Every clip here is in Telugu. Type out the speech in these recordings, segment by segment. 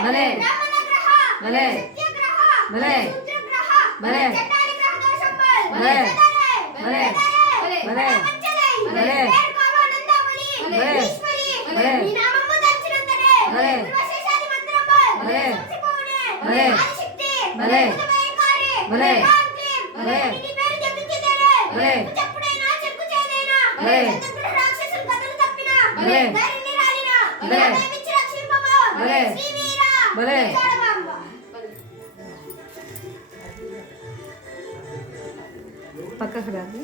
భలే బ్రాహ్మణ గ్రహ భలే సత్య గ్రహ భలే శూద్ర గ్రహ భలే చండాలి గ్రహ దోషం బల్ భలే భలే భలే పంచలై భలే పేరు కావానందామని భలే ఈశ్వరి భలే నీ నామము దర్శనంతనే భలే పూర్వశేషాది మంత్రం బల్ భలే సంసిపోనే భలే ఆదిశక్తి భలే భూతమయకారి భలే కాంతి భలే నీ పేరు జపించేదేనే భలే చెప్పుడైనా చెక్కు చేదేనా భలే చంద్రుడు రాక్షసులు కథలు తప్పినా భలే ధరణి రాలినా భలే దయమిచ్చి రక్షింపము భలే శ్రీవీర భలే చూడమాంబ పక్కకు రాదు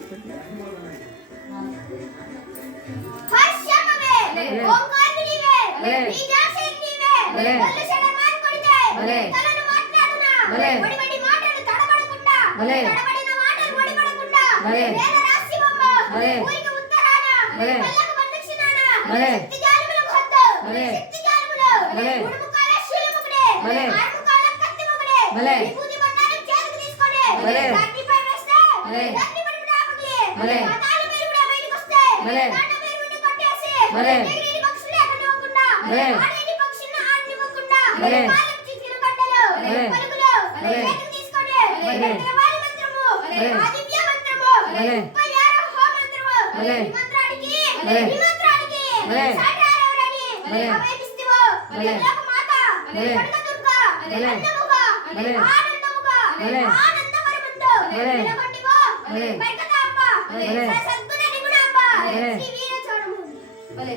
హర్షమవే భలే ఓంకారిణివే భలే బీజాక్షరిణివే భలే వల్ల శరణమాన్ కొడితే భలే తలను మాట్లాడునా భలే వడివడి మాటలు తడబడకుండా భలే తడబడిన మాటలు వడిబడకుండా భలే వేల రాశివమ్మ భలే ఊరికి ఉత్తరాన భలే పల్లకు ప్రదక్షిణాన భలే శక్తి జాలములకు హద్దు భలే శక్తి జాలములు భలే ఉడుముకాల శూలముకుడే భలే ఆరుముకాల కత్తిముకుడే భలే విభూతి బండారం చేతికి తీసుకొని భలే రాత్రిపై వేస్తే భలే రాత్రి పడి ఆపకి భలే పాతాళ పేరు కూడా బయటికి వస్తే భలే కాట పేరు విండి కొట్టేసి భలే ఎగిరి పక్షులు ఎక్కనివ్వకుండా భలే ఆడేటి పక్షులను ఆడనివ్వకుండా భలే కాలం చిచ్చిన గడ్డలు భలే పలుకులు భలే చేతికి తీసుకొని భలే వాలి మంత్రము భలే ఆదివ్య మంత్రము భలే 36 హోమ మంత్రము భలే ఈ మంత్రానికి భలే ఈ మంత్రానికి భలే సాటారెవరని భలే అభయమిస్తివో భలే లోక మాత భలే కనకదుర్గ భలే అన్నముగా భలే ఆనందముగా భలే ఆనందవరముతో భలే నిలబడివో భలే బైకతాంబ భలే సద్గుణ నిగుణాంబ భలే శ్రీ వీర చూడము భలే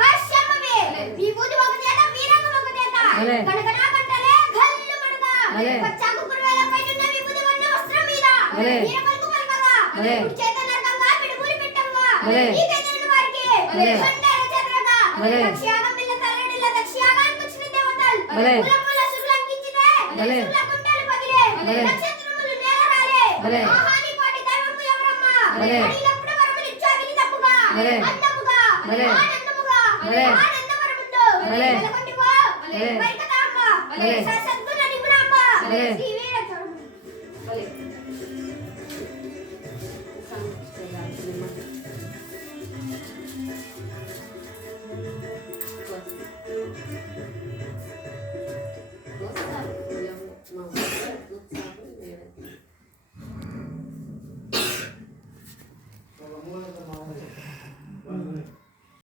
హర్షమవే విభూతి ఒక చేత వీరంగం ఒక చేత భలే కనకనా కంటలే గల్లు కనక భలే పచ్చాకు కురువేల పైన విభూతి వన్న వస్త్రం మీద భలే వీర పలుకు పలకగా భలే కుడి చేత నరకంగా పిడుగురి పెట్టంగా భలే ఈ కేతరుల వారికి భలే ఖండాల చేతరగా భలే దక్షయాగం పిల్ల తల్లడిల దక్షయాగానికి వచ్చిన దేవతలు భలే కులముల సురులంకించితే భలే సురుల గుంటలు పగిలే భలే నక్షత్రములు నేల రాలే భలే ఆహాని పాటి దైవము ఎవరమ్మ భలే అడిగినప్పుడు వరములు ఇచ్చాగిని తప్పుగా భలే అందముగా భలే ఆనందముగా భలే ఆనందవరముతో భలే నెలకొంటివో భలే బైకతాంబ భలే సద్గుణ నిగుణాంబ భలే శ్రీ